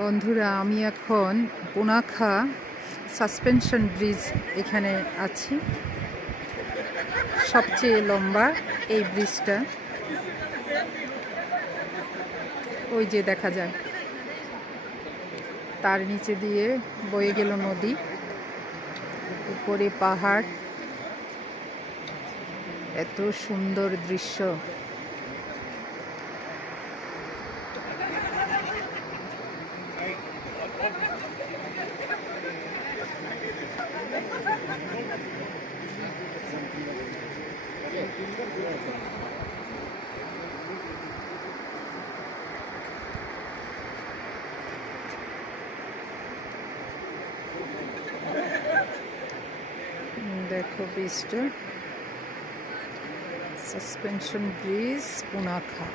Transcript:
বন্ধুরা, আমি এখন পুনাখা সাসপেনশন ব্রিজ এখানে আছি। সবচেয়ে লম্বা এই ব্রিজটা, ওই যে দেখা যায়, তার নিচে দিয়ে বয়ে গেল নদী, উপরে পাহাড়, এত সুন্দর দৃশ্য। দেখো ব্রিজটা, সাসপেনশন ব্রিজ পুনাখা।